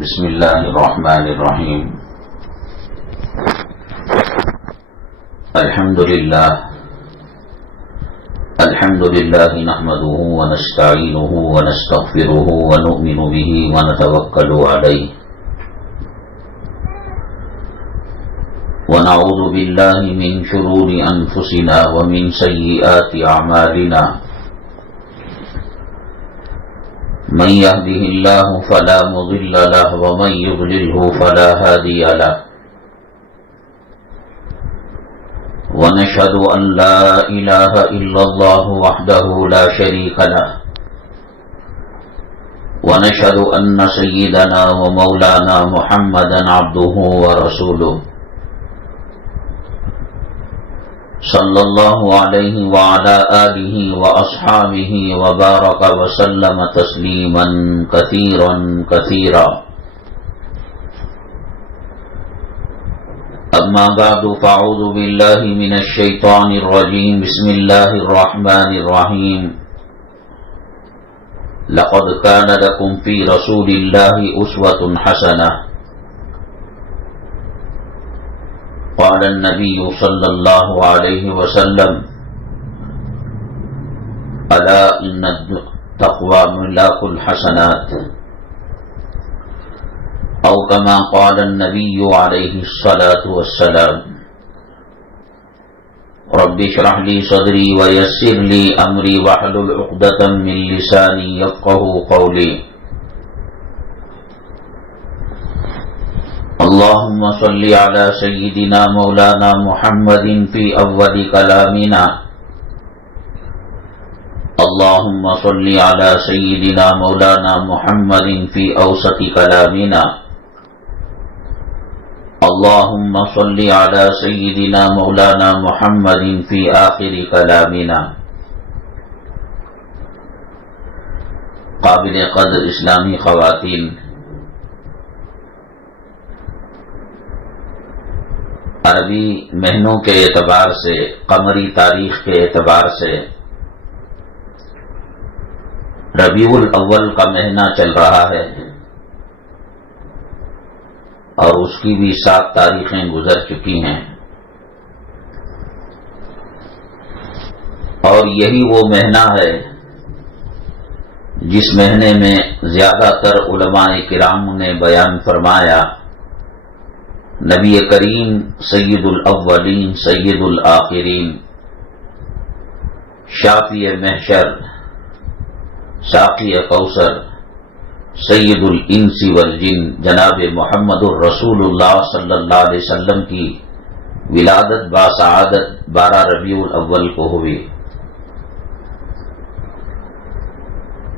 بسم اللہ الرحمن الرحیم الحمد للہ نحمده ونستعینه ونستغفره ونؤمن به ونتوکل علیہ ونعوذ باللہ من شرور انفسنا ومن سیئات اعمالنا من يهده الله فلا مضل له ومن يضلله فلا هادي له ونشهد أن لا إله إلا الله وحده لا شريك له ونشهد أن سيدنا ومولانا محمدا عبده ورسوله صلی اللہ علیہ وعلى آلہ وأصحابہ وبارک وسلم تسلیما کثیرا کثیرا اما بعد فاعوذ باللہ من الشیطان الرجیم بسم اللہ الرحمن الرحیم لقد كان لكم في رسول الله أسوة حسنة قال النبي صلى الله عليه وسلم ألا إن التقوى ملاك الحسنات أو كما قال النبي عليه الصلاة والسلام رب اشرح لي صدري ويسر لي أمري واحلل عقدة من لساني يفقهوا قولي اللهم صل على سيدنا مولانا محمد في أول كلامنا اللهم صل على سيدنا مولانا محمد في أوسط كلامنا اللهم صل على سيدنا مولانا محمد في آخر كلامنا قابل قدر اسلامی خواتین، عربی مہینوں کے اعتبار سے، قمری تاریخ کے اعتبار سے ربیع الاول کا مہینہ چل رہا ہے اور اس کی بھی 7 تاریخیں گزر چکی ہیں، اور یہی وہ مہینہ ہے جس مہینے میں زیادہ تر علماء کرام نے بیان فرمایا نبی کریم سید الاولین سید الآخرین شافی محشر ساقی کوثر سید الانس والجن جناب محمد الرسول اللہ صلی اللہ علیہ وسلم کی ولادت باسعادت 12 ربیع الاول کو ہوئی۔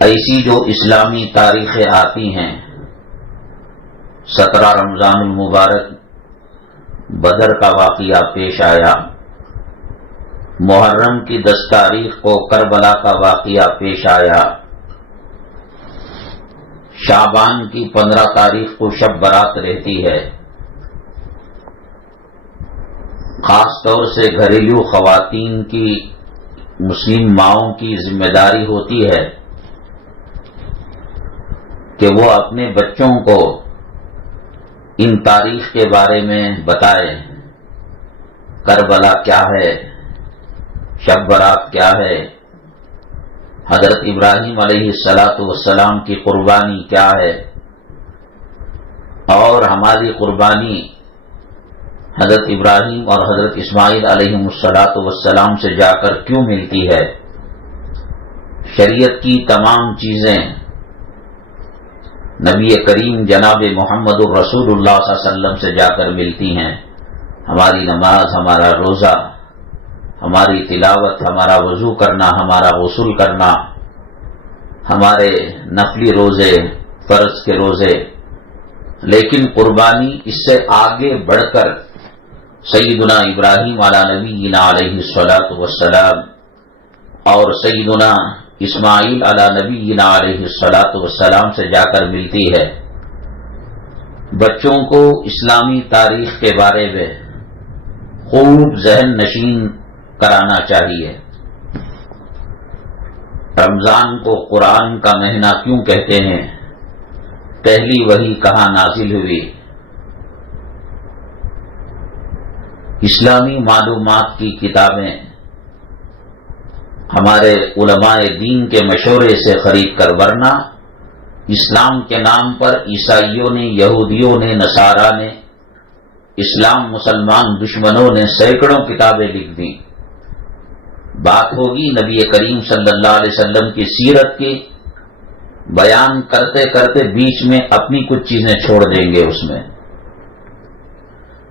ایسی جو اسلامی تاریخیں آتی ہیں، 17 رمضان المبارک بدر کا واقعہ پیش آیا، محرم کی 10 تاریخ کو کربلا کا واقعہ پیش آیا، شعبان کی 15 تاریخ کو شب برات رہتی ہے۔ خاص طور سے گھریلو خواتین کی، مسلم ماؤں کی ذمہ داری ہوتی ہے کہ وہ اپنے بچوں کو ان تاریخ کے بارے میں بتائے، کربلا کیا ہے، شب برات کیا ہے، حضرت ابراہیم علیہ السلام کی قربانی کیا ہے، اور ہماری قربانی حضرت ابراہیم اور حضرت اسماعیل علیہ السلام سے جا کر کیوں ملتی ہے۔ شریعت کی تمام چیزیں نبی کریم جناب محمد الرسول اللہ صلی اللہ علیہ وسلم سے جا کر ملتی ہیں۔ ہماری نماز، ہمارا روزہ، ہماری تلاوت، ہمارا وضو کرنا، ہمارا غسل کرنا، ہمارے نفلی روزے، فرض کے روزے، لیکن قربانی اس سے آگے بڑھ کر سیدنا ابراہیم علی نبینا علیہ السلام اور سیدنا اسماعیل علی نبینا علیہ السلام سے جا کر ملتی ہے۔ بچوں کو اسلامی تاریخ کے بارے میں خوب ذہن نشین کرانا چاہیے۔ رمضان کو قرآن کا مہینہ کیوں کہتے ہیں؟ پہلی وحی کہاں نازل ہوئی؟ اسلامی معلومات کی کتابیں ہمارے علماء دین کے مشورے سے خرید کر، ورنہ اسلام کے نام پر عیسائیوں نے، یہودیوں نے، نصارہ نے، اسلام مسلمان دشمنوں نے سینکڑوں کتابیں لکھ دیں۔ بات ہوگی نبی کریم صلی اللہ علیہ وسلم کی سیرت کی، بیان کرتے کرتے بیچ میں اپنی کچھ چیزیں چھوڑ دیں گے اس میں۔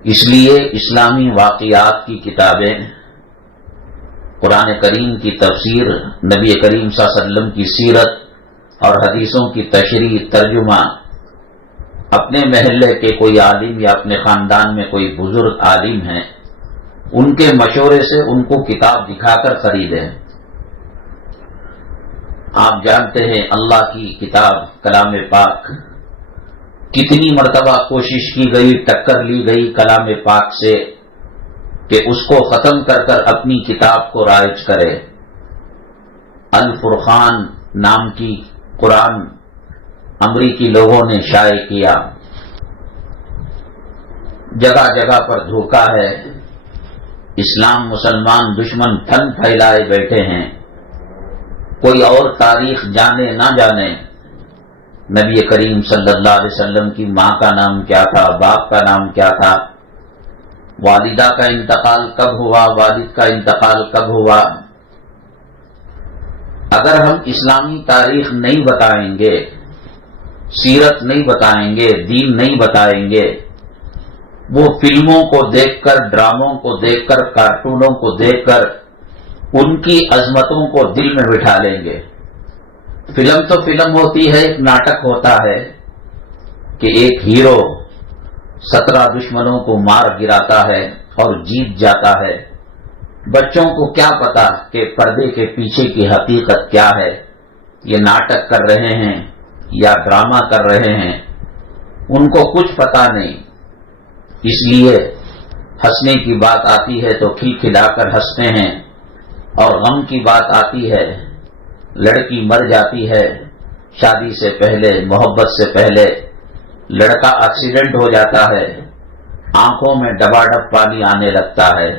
اس لیے اسلامی واقعات کی کتابیں، قرآن کریم کی تفسیر، نبی کریم صلی اللہ علیہ وسلم کی سیرت اور حدیثوں کی تشریح، ترجمہ، اپنے محلے کے کوئی عالم یا اپنے خاندان میں کوئی بزرگ عالم ہیں، ان کے مشورے سے ان کو کتاب دکھا کر خریدیں۔ آپ جانتے ہیں اللہ کی کتاب کلام پاک کتنی مرتبہ کوشش کی گئی، ٹکر لی گئی کلام پاک سے کہ اس کو ختم کر کر اپنی کتاب کو رائج کرے۔ الفرقان نام کی قرآن امریکی لوگوں نے شائع کیا، جگہ جگہ پر دھوکہ ہے، اسلام مسلمان دشمن پھن پھیلائے بیٹھے ہیں، کوئی اور تاریخ جانے نہ جانے، نبی کریم صلی اللہ علیہ وسلم کی ماں کا نام کیا تھا، باپ کا نام کیا تھا، والدہ کا انتقال کب ہوا، والد کا انتقال کب ہوا۔ اگر ہم اسلامی تاریخ نہیں بتائیں گے، سیرت نہیں بتائیں گے، دین نہیں بتائیں گے، وہ فلموں کو دیکھ کر، ڈراموں کو دیکھ کر، کارٹونوں کو دیکھ کر ان کی عظمتوں کو دل میں بٹھا لیں گے۔ فلم تو فلم ہوتی ہے، ایک ناٹک ہوتا ہے کہ ایک ہیرو 17 دشمنوں کو مار گراتا ہے اور جیت جاتا ہے۔ بچوں کو کیا پتا کہ پردے کے پیچھے کی حقیقت کیا ہے، یہ ناٹک کر رہے ہیں یا ڈرامہ کر رہے ہیں، ان کو کچھ پتا نہیں۔ اس لیے ہنسنے کی بات آتی ہے تو کھلکھلا کر ہنستے ہیں، اور غم کی بات آتی ہے، لڑکی مر جاتی ہے شادی سے پہلے، محبت سے پہلے، لڑکا ایکسیڈنٹ ہو جاتا ہے، آنکھوں میں ڈباڈب پانی آنے لگتا ہے۔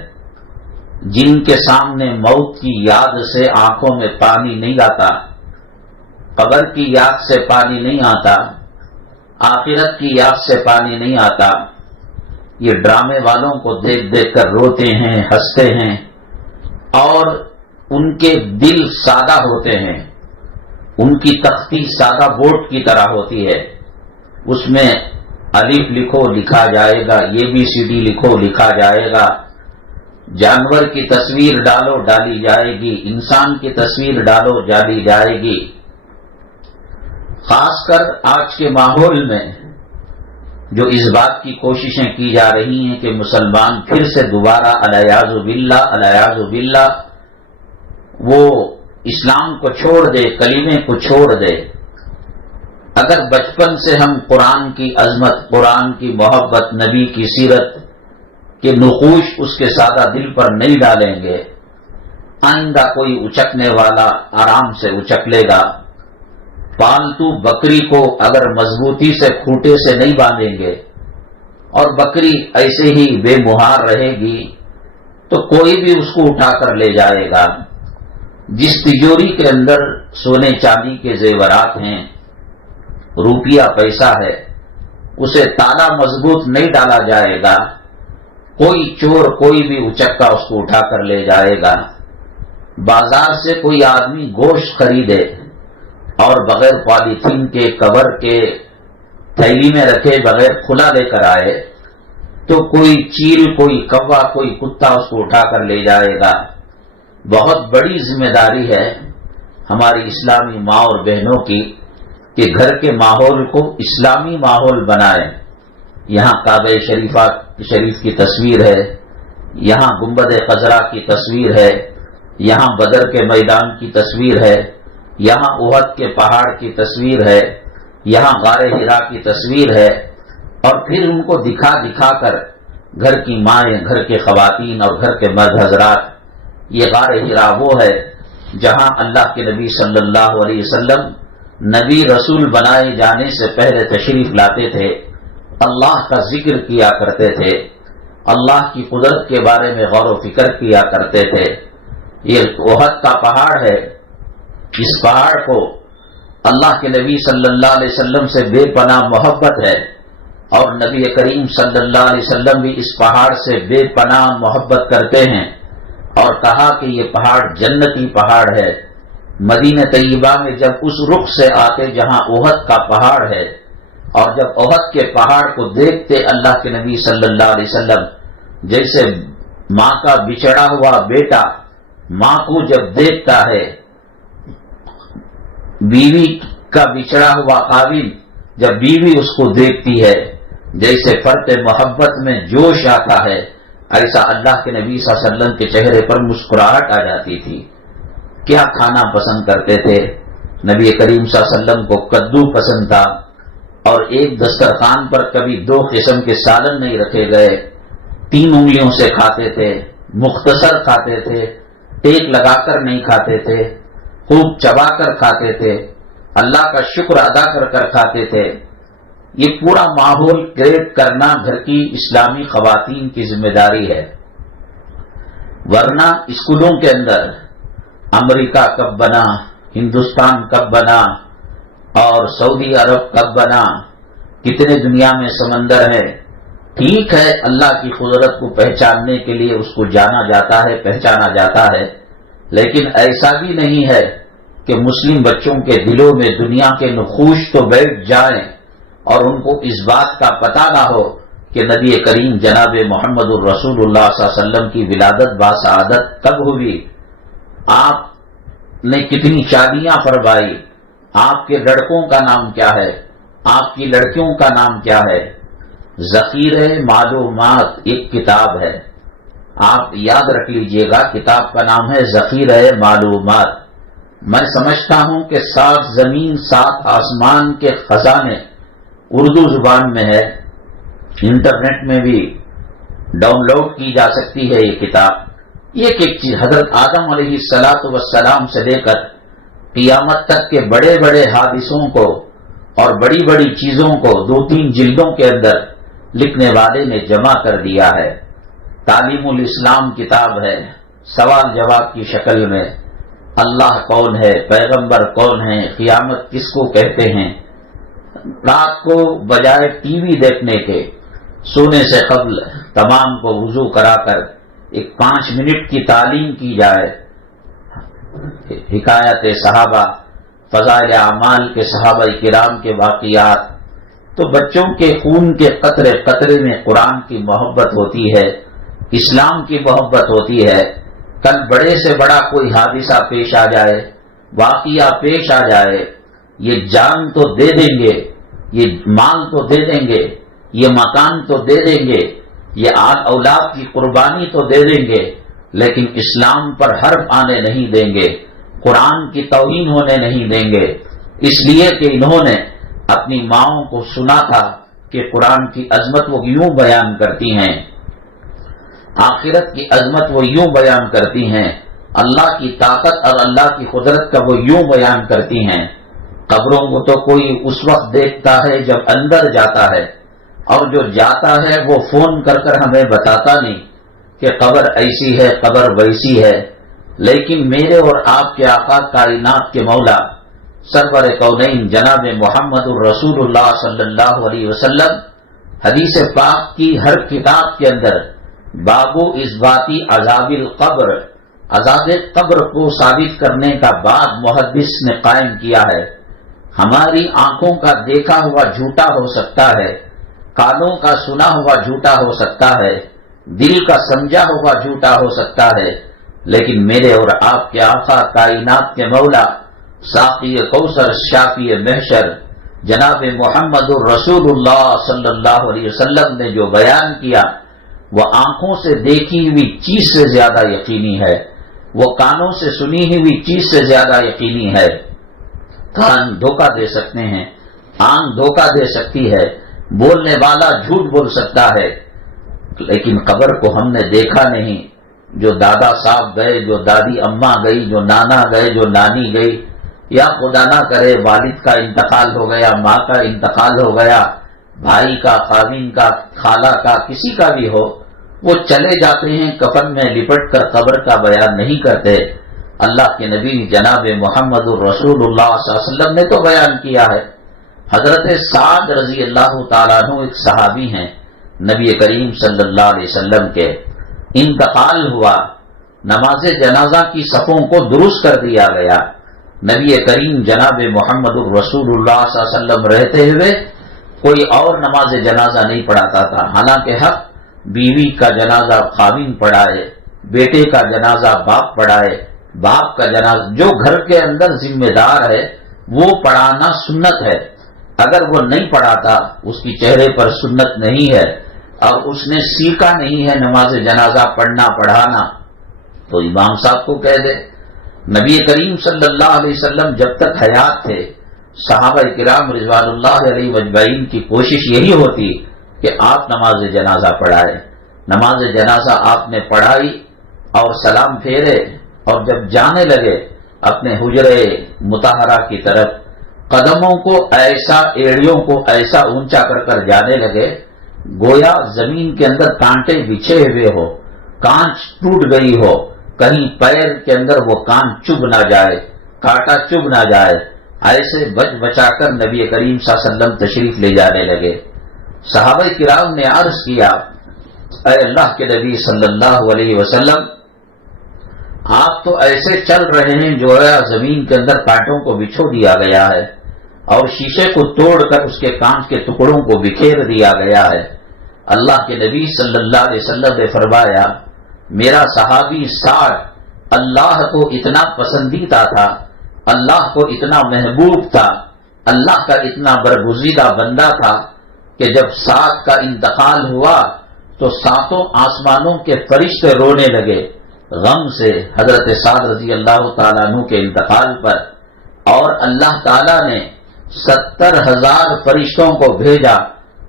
جن کے سامنے موت کی یاد سے آنکھوں میں پانی نہیں آتا، قبر کی یاد سے پانی نہیں آتا، آخرت کی یاد سے پانی نہیں آتا، یہ ڈرامے والوں کو دیکھ دیکھ کر روتے ہیں، ہنستے ہیں، اور ان کے دل سادہ ہوتے ہیں، ان کی تختی سادہ بورڈ کی طرح ہوتی ہے، اس میں الف لکھو لکھا جائے گا، ABCD لکھو لکھا جائے گا، جانور کی تصویر ڈالو ڈالی جائے گی، انسان کی تصویر ڈالو ڈالی جائے گی۔ خاص کر آج کے ماحول میں جو اس بات کی کوششیں کی جا رہی ہیں کہ مسلمان پھر سے دوبارہ الیاذ باللہ وہ اسلام کو چھوڑ دے، کلمے کو چھوڑ دے۔ اگر بچپن سے ہم قرآن کی عظمت، قرآن کی محبت، نبی کی سیرت کے نقوش اس کے سادہ دل پر نہیں ڈالیں گے، آئندہ کوئی اچکنے والا آرام سے اچک لے گا۔ پالتو بکری کو اگر مضبوطی سے کھوٹے سے نہیں باندھیں گے اور بکری ایسے ہی بے مہار رہے گی تو کوئی بھی اس کو اٹھا کر لے جائے گا۔ جس تجوری کے اندر سونے چاندی کے زیورات ہیں، روپیہ پیسہ ہے، اسے تالا مضبوط نہیں ڈالا جائے گا، کوئی چور کوئی بھی اچکا اس کو اٹھا کر لے جائے گا۔ بازار سے کوئی آدمی گوشت خریدے اور بغیر پالیتھین کے، کور کے، تھیلی میں رکھے بغیر کھلا لے کر آئے تو کوئی چیل، کوئی کوا، کوئی کتا اس کو اٹھا کر لے جائے گا۔ بہت بڑی ذمہ داری ہے ہماری اسلامی ماں اور بہنوں کی کہ گھر کے ماحول کو اسلامی ماحول بنائیں۔ یہاں کعبہ شریف کی تصویر ہے، یہاں گنبد خضرا کی تصویر ہے، یہاں بدر کے میدان کی تصویر ہے، یہاں احد کے پہاڑ کی تصویر ہے، یہاں غار حرا کی تصویر ہے، اور پھر ان کو دکھا دکھا کر گھر کی مائیں، گھر کے خواتین اور گھر کے مرد حضرات، یہ غار حرا وہ ہے جہاں اللہ کے نبی صلی اللہ علیہ وسلم نبی رسول بنائے جانے سے پہلے تشریف لاتے تھے، اللہ کا ذکر کیا کرتے تھے، اللہ کی قدرت کے بارے میں غور و فکر کیا کرتے تھے۔ یہ احد کا پہاڑ ہے، اس پہاڑ کو اللہ کے نبی صلی اللہ علیہ وسلم سے بے پناہ محبت ہے، اور نبی کریم صلی اللہ علیہ وسلم بھی اس پہاڑ سے بے پناہ محبت کرتے ہیں، اور کہا کہ یہ پہاڑ جنتی پہاڑ ہے۔ مدینہ طیبہ میں جب اس رخ سے آتے جہاں احد کا پہاڑ ہے، اور جب احد کے پہاڑ کو دیکھتے اللہ کے نبی صلی اللہ علیہ وسلم، جیسے ماں کا بچھڑا ہوا بیٹا ماں کو جب دیکھتا ہے، بیوی کا بچھڑا ہوا قابل جب بیوی اس کو دیکھتی ہے، جیسے فرط محبت میں جوش آتا ہے، ایسا اللہ کے نبی صلی اللہ علیہ وسلم کے چہرے پر مسکراہٹ آ جاتی تھی۔ کیا کھانا پسند کرتے تھے؟ نبی کریم صلی اللہ علیہ وسلم کو کدو پسند تھا، اور ایک دسترخوان پر کبھی 2 قسم کے سالن نہیں رکھے گئے، 3 انگلیوں سے کھاتے تھے، مختصر کھاتے تھے، ٹیک لگا کر نہیں کھاتے تھے، خوب چبا کر کھاتے تھے، اللہ کا شکر ادا کر کر کھاتے تھے۔ یہ پورا ماحول کریٹ کرنا گھر کی اسلامی خواتین کی ذمہ داری ہے، ورنہ اسکولوں کے اندر امریکہ کب بنا، ہندوستان کب بنا، اور سعودی عرب کب بنا، کتنے دنیا میں سمندر ہے۔ ٹھیک ہے، اللہ کی قدرت کو پہچاننے کے لیے اس کو جانا جاتا ہے، پہچانا جاتا ہے، لیکن ایسا بھی نہیں ہے کہ مسلم بچوں کے دلوں میں دنیا کے نقوش تو بیٹھ جائیں اور ان کو اس بات کا پتہ نہ ہو کہ نبی کریم جناب محمد الرسول اللہ صلی اللہ علیہ وسلم کی ولادت باسعادت کب ہوئی، آپ نے کتنی شادیاں فرمائی، آپ کے لڑکوں کا نام کیا ہے، آپ کی لڑکیوں کا نام کیا ہے۔ ذخیرہ معلومات ایک کتاب ہے، آپ یاد رکھ لیجئے گا، کتاب کا نام ہے ذخیرہ معلومات۔ میں سمجھتا ہوں کہ 7 زمین 7 آسمان کے خزانے اردو زبان میں ہے، انٹرنیٹ میں بھی ڈاؤن لوڈ کی جا سکتی ہے یہ کتاب۔ ایک ایک چیز حضرت آدم علیہ السلام سے لے کر قیامت تک کے بڑے بڑے حادثوں کو اور بڑی بڑی چیزوں کو 2-3 جلدوں کے اندر لکھنے والے نے جمع کر دیا ہے۔ تعلیم الاسلام کتاب ہے، سوال جواب کی شکل میں، اللہ کون ہے، پیغمبر کون ہے، قیامت کس کو کہتے ہیں۔ رات کو بجائے ٹی وی دیکھنے کے سونے سے قبل تمام کو وضو کرا کر ایک 5 منٹ کی تعلیم کی جائے، حکایت صحابہ، فضائل اعمال کے صحابہ کرام کے واقعات، تو بچوں کے خون کے قطرے قطرے میں قرآن کی محبت ہوتی ہے، اسلام کی محبت ہوتی ہے۔ کل بڑے سے بڑا کوئی حادثہ پیش آ جائے، واقعہ پیش آ جائے، یہ جان تو دے دیں گے، یہ مال تو دے دیں گے، یہ مکان تو دے دیں گے، یہ اولاد کی قربانی تو دے دیں گے، لیکن اسلام پر حرف آنے نہیں دیں گے، قرآن کی توہین ہونے نہیں دیں گے، اس لیے کہ انہوں نے اپنی ماؤں کو سنا تھا کہ قرآن کی عظمت وہ یوں بیان کرتی ہیں، آخرت کی عظمت وہ یوں بیان کرتی ہیں، اللہ کی طاقت اور اللہ کی قدرت کا وہ یوں بیان کرتی ہیں۔ قبروں کو تو کوئی اس وقت دیکھتا ہے جب اندر جاتا ہے، اور جو جاتا ہے وہ فون کر کر ہمیں بتاتا نہیں کہ قبر ایسی ہے، قبر ویسی ہے، لیکن میرے اور آپ کے آقا کائنات کے مولا سرور کونین جناب محمد الرسول اللہ صلی اللہ علیہ وسلم حدیث پاک کی ہر کتاب کے اندر بابو اثباتی عذاب القبر، عذاب قبر کو ثابت کرنے کا بعد محدث نے قائم کیا ہے۔ ہماری آنکھوں کا دیکھا ہوا جھوٹا ہو سکتا ہے، کانوں کا سنا ہوا جھوٹا ہو سکتا ہے، دل کا سمجھا ہوا جھوٹا ہو سکتا ہے، لیکن میرے اور آپ کے آقا کائنات کے مولا ساقی کوثر شافی محشر جناب محمد الرسول اللہ صلی اللہ علیہ وسلم نے جو بیان کیا وہ آنکھوں سے دیکھی ہوئی چیز سے زیادہ یقینی ہے، وہ کانوں سے سنی ہوئی چیز سے زیادہ یقینی ہے۔ کان دھوکہ دے سکتے ہیں، آنکھ دھوکہ دے سکتی ہے، بولنے والا جھوٹ بول سکتا ہے، لیکن قبر کو ہم نے دیکھا نہیں۔ جو دادا صاحب گئے، جو دادی اماں گئی، جو نانا گئے، جو نانی گئی، یا خدا نہ کرے والد کا انتقال ہو گیا، ماں کا انتقال ہو گیا، بھائی کا، خاوند کا، خالہ کا، کسی کا بھی ہو، وہ چلے جاتے ہیں کفن میں لپٹ کر، قبر کا بیان نہیں کرتے۔ اللہ کے نبی جناب محمد الرسول اللہ صلی اللہ علیہ وسلم نے تو بیان کیا ہے۔ حضرت سعد رضی اللہ تعالیٰ عنہ ایک صحابی ہیں، نبی کریم صلی اللہ علیہ وسلم کے، انتقال ہوا، نماز جنازہ کی صفوں کو درست کر دیا گیا۔ نبی کریم جناب محمد الرسول اللہ صلی اللہ علیہ وسلم رہتے ہوئے کوئی اور نماز جنازہ نہیں پڑھاتا تھا، حالانکہ حق بیوی کا جنازہ خاوند پڑھائے، بیٹے کا جنازہ باپ پڑھائے، باپ کا جنازہ جو گھر کے اندر ذمہ دار ہے وہ پڑھانا سنت ہے۔ اگر وہ نہیں پڑھاتا، اس کی چہرے پر سنت نہیں ہے اور اس نے سیکھا نہیں ہے نماز جنازہ پڑھنا پڑھانا، تو امام صاحب کو کہہ دے۔ نبی کریم صلی اللہ علیہ وسلم جب تک حیات تھے، صحابہ کرام رضوان اللہ علیہ اجمعین کی کوشش یہی ہوتی کہ آپ نماز جنازہ پڑھائے۔ نماز جنازہ آپ نے پڑھائی اور سلام پھیرے، اور جب جانے لگے اپنے حجرے مطہرہ کی طرف، قدموں کو ایسا، ایڑیوں کو ایسا اونچا کر کر جانے لگے گویا زمین کے اندر کانٹے بچھے ہوئے ہو، کانچ ٹوٹ گئی ہو، کہیں پیر کے اندر وہ کانچ چبھ نہ جائے، کانٹا چبھ نہ جائے، ایسے بچ بچا کر نبی کریم صلی اللہ علیہ وسلم تشریف لے جانے لگے۔ صحابہ کرام نے عرض کیا، اے اللہ کے نبی صلی اللہ علیہ وسلم، آپ تو ایسے چل رہے ہیں جو زمین کے اندر کانٹوں کو بچھو دیا گیا ہے اور شیشے کو توڑ کر اس کے کانچ کے ٹکڑوں کو بکھیر دیا گیا ہے۔ اللہ کے نبی صلی اللہ علیہ وسلم نے فرمایا، میرا صحابی سعد اللہ کو اتنا پسندیدہ تھا، اللہ کو اتنا محبوب تھا، اللہ کا اتنا برگزیدہ بندہ تھا کہ جب سعد کا انتقال ہوا تو ساتوں آسمانوں کے فرشتے رونے لگے غم سے حضرت سعد رضی اللہ تعالیٰ عنہ کے انتقال پر، اور اللہ تعالیٰ نے 70,000 فرشتوں کو بھیجا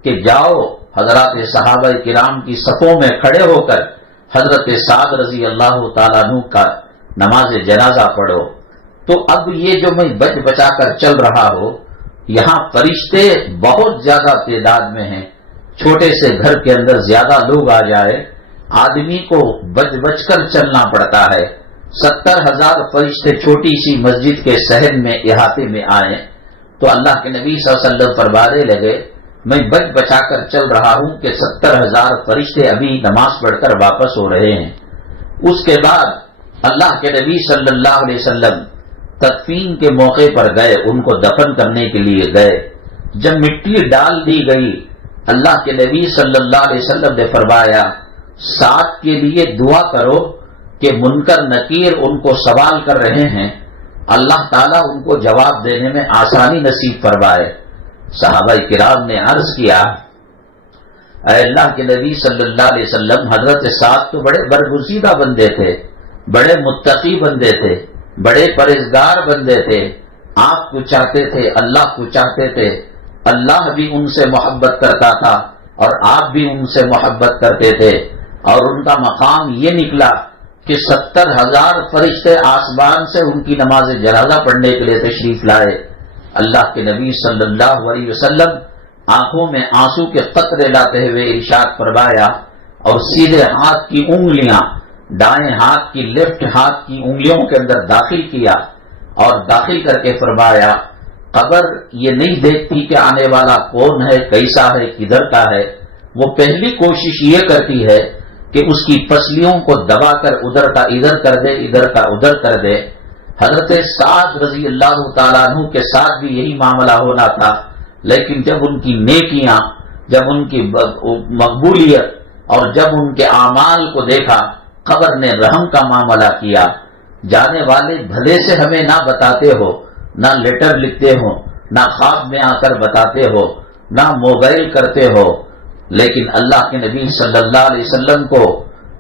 کہ جاؤ حضرات صحابہ کرام کی صفوں میں کھڑے ہو کر حضرت سعد رضی اللہ تعالیٰ عنہ کا نماز جنازہ پڑھو۔ تو اب یہ جو میں بچ بچا کر چل رہا ہوں، یہاں فرشتے بہت زیادہ تعداد میں ہیں، چھوٹے سے گھر کے اندر زیادہ لوگ آ جائے آدمی کو بچ بچ کر چلنا پڑتا ہے۔ 70,000 فرشتے چھوٹی سی مسجد کے صحن میں احاطے میں آئے تو اللہ کے نبی صلی اللہ علیہ وسلم فرمانے لگے، میں بچ بچا کر چل رہا ہوں کہ 70,000 فرشتے ابھی نماز پڑھ کر واپس ہو رہے ہیں۔ اس کے بعد اللہ کے نبی صلی اللہ علیہ وسلم تدفین کے موقع پر گئے، ان کو دفن کرنے کے لیے گئے۔ جب مٹی ڈال دی گئی، اللہ کے نبی صلی اللہ علیہ وسلم نے فرمایا، سعد کے لیے دعا کرو کہ منکر نکیر ان کو سوال کر رہے ہیں، اللہ تعالیٰ ان کو جواب دینے میں آسانی نصیب فرمائے۔ صحابہ کرام نے عرض کیا، اے اللہ کے نبی صلی اللہ علیہ وسلم، حضرت سعد تو بڑے برگزیدہ بندے تھے، بڑے متقی بندے تھے، بڑے پرہیزگار بندے تھے، آپ کو چاہتے تھے، اللہ کو چاہتے تھے، اللہ بھی ان سے محبت کرتا تھا اور آپ بھی ان سے محبت کرتے تھے، اور ان کا مقام یہ نکلا کہ 70,000 فرشتے آسمان سے ان کی نماز جنازہ پڑھنے کے لیے تشریف لائے۔ اللہ کے نبی صلی اللہ علیہ وسلم آنکھوں میں آنسو کے قطرے لاتے ہوئے ارشاد فرمایا، اور سیدھے ہاتھ کی انگلیاں دائیں ہاتھ کی، لیفٹ ہاتھ کی انگلیوں کے اندر داخل کیا اور داخل کر کے فرمایا، قبر یہ نہیں دیکھتی کہ آنے والا کون ہے، کیسا ہے، کدھر کا ہے، وہ پہلی کوشش یہ کرتی ہے کہ اس کی پسلیوں کو دبا کر ادھر کا ادھر کر دے، ادھر کا ادھر کر دے۔ حضرت سعد رضی اللہ تعالیٰ عنہ کے ساتھ بھی یہی معاملہ ہونا تھا، لیکن جب ان کی نیکیاں، جب ان کی مقبولیت اور جب ان کے اعمال کو دیکھا، قبر نے رحم کا معاملہ کیا۔ جانے والے بھلے سے ہمیں نہ بتاتے ہو، نہ لیٹر لکھتے ہو، نہ خواب میں آ کر بتاتے ہو، نہ موبائل کرتے ہو، لیکن اللہ کے نبی صلی اللہ علیہ وسلم کو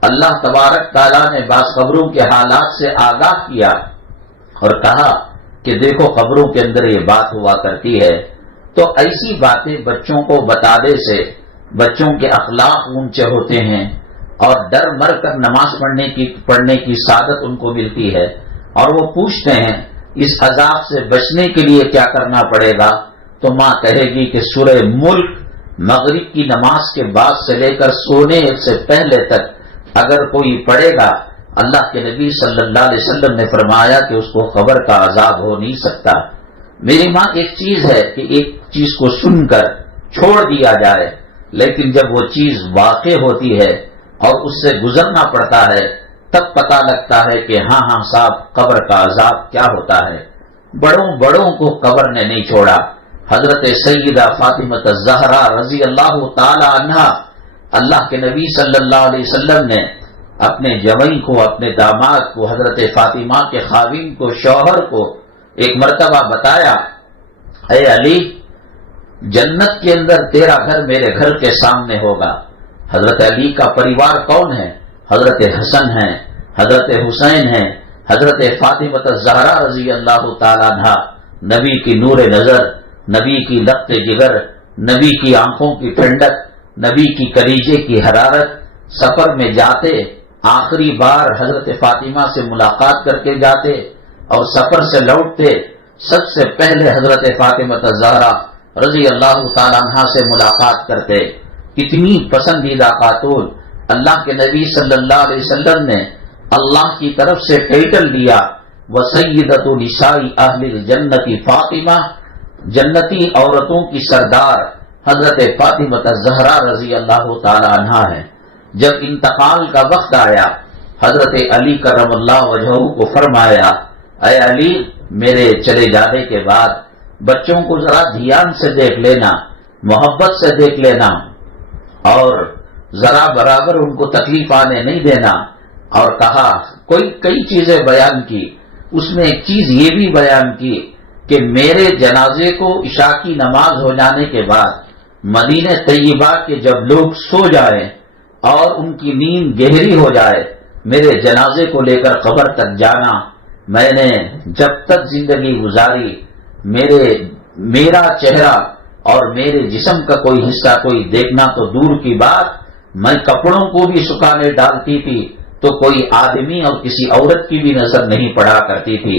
اللہ تبارک تعالیٰ نے بعض قبروں کے حالات سے آگاہ کیا اور کہا کہ دیکھو قبروں کے اندر یہ بات ہوا کرتی ہے۔ تو ایسی باتیں بچوں کو بتانے سے بچوں کے اخلاق اونچے ہوتے ہیں اور ڈر مر کر نماز پڑھنے کی سعادت ان کو ملتی ہے، اور وہ پوچھتے ہیں اس عذاب سے بچنے کے لیے کیا کرنا پڑے گا؟ تو ماں کہے گی کہ سورہ ملک مغرب کی نماز کے بعد سے لے کر سونے سے پہلے تک اگر کوئی پڑھے گا، اللہ کے نبی صلی اللہ علیہ وسلم نے فرمایا کہ اس کو قبر کا عذاب ہو نہیں سکتا۔ میری ماں، ایک چیز ہے کہ ایک چیز کو سن کر چھوڑ دیا جائے، لیکن جب وہ چیز واقع ہوتی ہے اور اس سے گزرنا پڑتا ہے تب پتہ لگتا ہے کہ ہاں صاحب، قبر کا عذاب کیا ہوتا ہے۔ بڑوں کو قبر نے نہیں چھوڑا۔ حضرت سیدہ فاطمہ الزہرا رضی اللہ تعالی عنہا، اللہ کے نبی صلی اللہ علیہ وسلم نے اپنے جوئی کو، اپنے داماد کو، حضرت فاطمہ کے خاوند کو، شوہر کو ایک مرتبہ بتایا، اے علی، جنت کے اندر تیرا گھر میرے گھر کے سامنے ہوگا۔ حضرت علی کا پریوار کون ہے؟ حضرت حسن ہیں، حضرت حسین ہیں، حضرت فاطمہ الزہرا رضی اللہ تعالیٰ عنہا، نبی کی نور نظر، نبی کی لخت جگر، نبی کی آنکھوں کی ٹھنڈک، نبی کی کلیجے کی حرارت۔ سفر میں جاتے، آخری بار حضرت فاطمہ سے ملاقات کر کے جاتے اور سفر سے لوٹتے سب سے پہلے حضرت فاطمہ الزہرا رضی اللہ تعالیٰ عنہا سے ملاقات کرتے۔ کتنی پسندیدہ خاتون! اللہ کے نبی صلی اللہ علیہ وسلم نے اللہ کی طرف سے ٹائٹل دیا، وسیدۃ نساء اہل الجنت فاطمہ، جنتی عورتوں کی سردار حضرت فاطمہ الزہرا رضی اللہ تعالی عنہا ہے۔ جب انتقال کا وقت آیا، حضرت علی کرم اللہ وجہہ کو فرمایا، اے علی، میرے چلے جانے کے بعد بچوں کو ذرا دھیان سے دیکھ لینا، محبت سے دیکھ لینا، اور ذرا برابر ان کو تکلیف آنے نہیں دینا۔ اور کہا، کئی چیزیں بیان کی، اس میں ایک چیز یہ بھی بیان کی کہ میرے جنازے کو عشاء کی نماز ہو جانے کے بعد مدینہ طیبہ کے جب لوگ سو جائیں اور ان کی نیند گہری ہو جائے، میرے جنازے کو لے کر قبر تک جانا۔ میں نے جب تک زندگی گزاری، میرا چہرہ اور میرے جسم کا کوئی حصہ کوئی دیکھنا تو دور کی بات، میں کپڑوں کو بھی سکھانے ڈالتی تھی تو کوئی آدمی اور کسی عورت کی بھی نظر نہیں پڑا کرتی تھی۔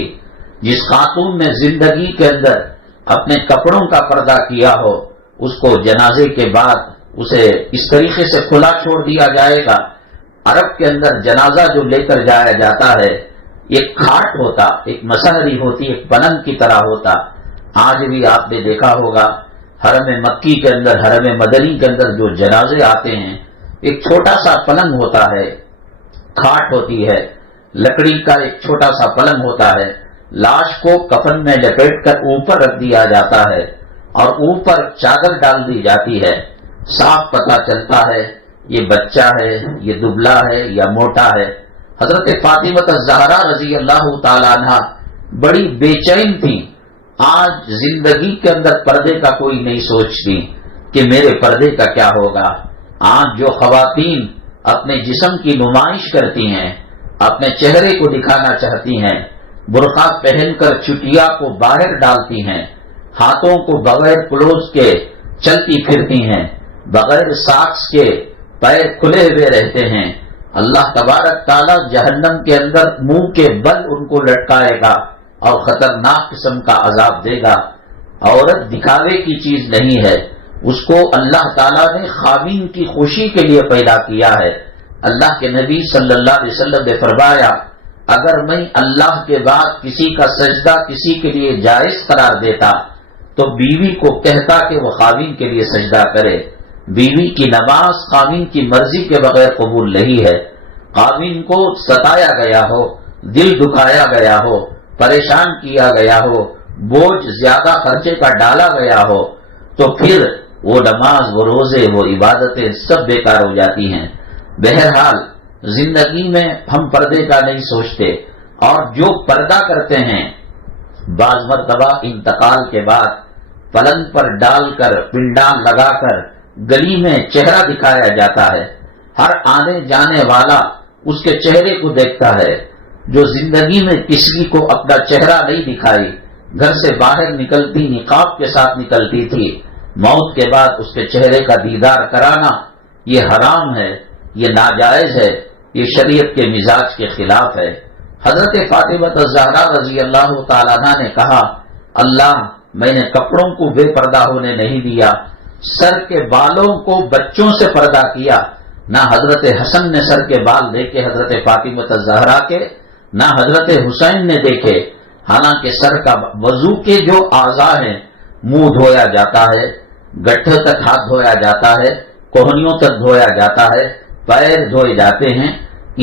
جس خاتون نے زندگی کے اندر اپنے کپڑوں کا پردہ کیا ہو، اس کو جنازے کے بعد اسے اس طریقے سے کھلا چھوڑ دیا جائے گا۔ عرب کے اندر جنازہ جو لے کر جایا جاتا ہے، ایک کھاٹ ہوتا، ایک مسہری ہوتی، ایک پلنگ کی طرح ہوتا۔ آج بھی آپ نے دیکھا ہوگا حرم مکی کے اندر، حرم مدنی کے اندر جو جنازے آتے ہیں، ایک چھوٹا سا پلنگ ہوتا ہے، کھاٹ ہوتی ہے، لکڑی کا ایک چھوٹا سا پلنگ ہوتا ہے، لاش کو کفن میں لپیٹ کر اوپر رکھ دیا جاتا ہے اور اوپر چادر ڈال دی جاتی ہے۔ صاف پتہ چلتا ہے یہ بچہ ہے، یہ دبلا ہے یا موٹا ہے۔ حضرت فاطمہ الزہرا رضی اللہ تعالی عنہا بڑی بے چین تھی۔ آج زندگی کے اندر پردے کا کوئی نہیں سوچتی کہ میرے پردے کا کیا ہوگا۔ آج جو خواتین اپنے جسم کی نمائش کرتی ہیں، اپنے چہرے کو دکھانا چاہتی ہیں، برقع پہن کر چٹیا کو باہر ڈالتی ہیں، ہاتھوں کو بغیر کلوز کے چلتی پھرتی ہیں، بغیر ساکس کے پیر کھلے ہوئے رہتے ہیں، اللہ تبارک تعالیٰ جہنم کے اندر منہ کے بل ان کو لٹکائے گا اور خطرناک قسم کا عذاب دے گا۔ عورت دکھاوے کی چیز نہیں ہے، اس کو اللہ تعالیٰ نے خاوند کی خوشی کے لیے پیدا کیا ہے۔ اللہ کے نبی صلی اللہ علیہ وسلم نے فرمایا، اگر میں اللہ کے بعد کسی کا سجدہ کسی کے لیے جائز قرار دیتا تو بیوی کو کہتا کہ وہ خاوند کے لیے سجدہ کرے۔ بیوی کی نماز خاوند کی مرضی کے بغیر قبول نہیں ہے۔ خاوند کو ستایا گیا ہو، دل دکھایا گیا ہو، پریشان کیا گیا ہو، بوجھ زیادہ خرچے کا ڈالا گیا ہو، تو پھر وہ نماز، وہ روزے، وہ عبادتیں سب بیکار ہو جاتی ہیں۔ بہرحال زندگی میں ہم پردے کا نہیں سوچتے، اور جو پردہ کرتے ہیں بعض مرتبہ انتقال کے بعد پلنگ پر ڈال کر، پنڈال لگا کر گلی میں چہرہ دکھایا جاتا ہے۔ ہر آنے جانے والا اس کے چہرے کو دیکھتا ہے۔ جو زندگی میں کسی کو اپنا چہرہ نہیں دکھائی، گھر سے باہر نکلتی نقاب کے ساتھ نکلتی تھی، موت کے بعد اس کے چہرے کا دیدار کرانا یہ حرام ہے، یہ ناجائز ہے، یہ شریعت کے مزاج کے خلاف ہے۔ حضرت فاطمہ الزہرا رضی اللہ تعالیٰ عنہ نے کہا، اللہ میں نے کپڑوں کو بے پردہ ہونے نہیں دیا، سر کے بالوں کو بچوں سے پردہ کیا۔ نہ حضرت حسن نے سر کے بال دیکھے حضرت فاطمہ الزہرا کے، نہ حضرت حسین نے دیکھے، حالانکہ سر کا وضو کے جو اعضاء ہیں، منہ دھویا جاتا ہے، گٹھے تک ہاتھ دھویا جاتا ہے، کوہنیوں تک دھویا جاتا ہے، پیر دھوئے جاتے ہیں،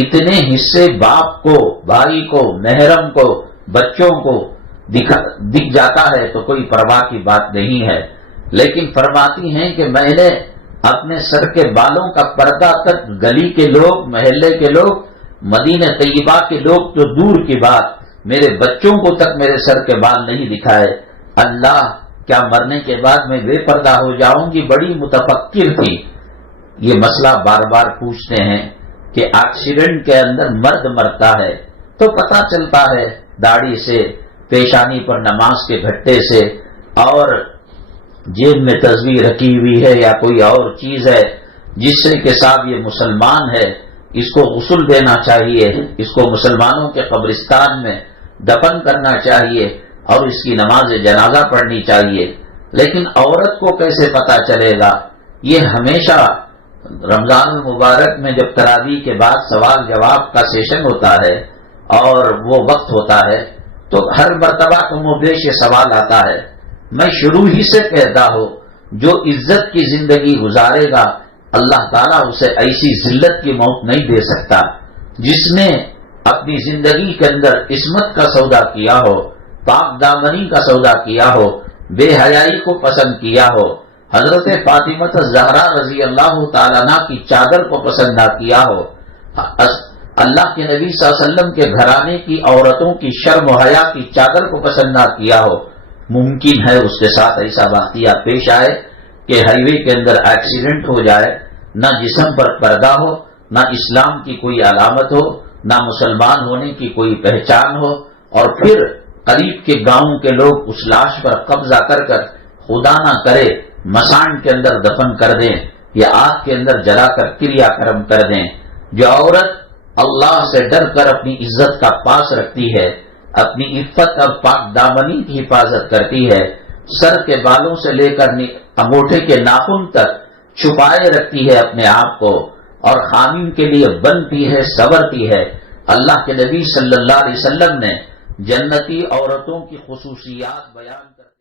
اتنے حصے باپ کو، بھائی کو، محرم کو، بچوں کو دکھ جاتا ہے تو کوئی پرواہ کی بات نہیں ہے۔ لیکن فرماتی ہیں کہ میں نے اپنے سر کے بالوں کا پردہ تک گلی کے لوگ، محلے کے لوگ، مدینہ طیبہ کے لوگ تو دور کی بات، میرے بچوں کو تک میرے سر کے بال نہیں دکھائے۔ اللہ، کیا مرنے کے بعد میں بے پردہ ہو جاؤں گی؟ بڑی متفکر تھی۔ یہ مسئلہ بار بار پوچھتے ہیں کہ ایکسیڈنٹ کے اندر مرد مرتا ہے تو پتہ چلتا ہے داڑھی سے، پیشانی پر نماز کے گھٹے سے، اور جیب میں تصویر رکھی ہوئی ہے یا کوئی اور چیز ہے جس سے کہ صاحب یہ مسلمان ہے، اس کو غسل دینا چاہیے، اس کو مسلمانوں کے قبرستان میں دفن کرنا چاہیے اور اس کی نماز جنازہ پڑھنی چاہیے۔ لیکن عورت کو کیسے پتہ چلے گا؟ یہ ہمیشہ رمضان المبارک میں جب تراویح کے بعد سوال جواب کا سیشن ہوتا ہے اور وہ وقت ہوتا ہے تو ہر مرتبہ کم و بیش یہ سوال آتا ہے۔ میں شروع ہی سے کہتا ہوں، جو عزت کی زندگی گزارے گا اللہ تعالیٰ اسے ایسی ذلت کی موت نہیں دے سکتا۔ جس نے اپنی زندگی کے اندر عصمت کا سودا کیا ہو، پاک دامنی کا سودا کیا ہو، بے حیائی کو پسند کیا ہو، حضرت فاطمہ الزہرا رضی اللہ تعالیٰ عنہ کی چادر کو پسند نہ کیا ہو، اللہ کے نبی صلی اللہ علیہ وسلم کے گھرانے کی عورتوں کی شرم و حیا کی چادر کو پسند نہ کیا ہو، ممکن ہے اس کے ساتھ ایسا واقعہ پیش آئے کہ ہائی وے کے اندر ایکسیڈنٹ ہو جائے، نہ جسم پر پردہ ہو، نہ اسلام کی کوئی علامت ہو، نہ مسلمان ہونے کی کوئی پہچان ہو، اور پھر قریب کے گاؤں کے لوگ اس لاش پر قبضہ کر خدا نہ کرے مسان کے اندر دفن کر دیں یا آگ کے اندر جلا کر کریا کرم کر دیں۔ جو عورت اللہ سے ڈر کر اپنی عزت کا پاس رکھتی ہے، اپنی عفت اور پاک دامنی کی حفاظت کرتی ہے، سر کے بالوں سے لے کر انگوٹھے کے ناخن تک چھپائے رکھتی ہے اپنے آپ کو، اور خامین کے لیے بنتی ہے، سنورتی ہے۔ اللہ کے نبی صلی اللہ علیہ وسلم نے جنتی عورتوں کی خصوصیات بیان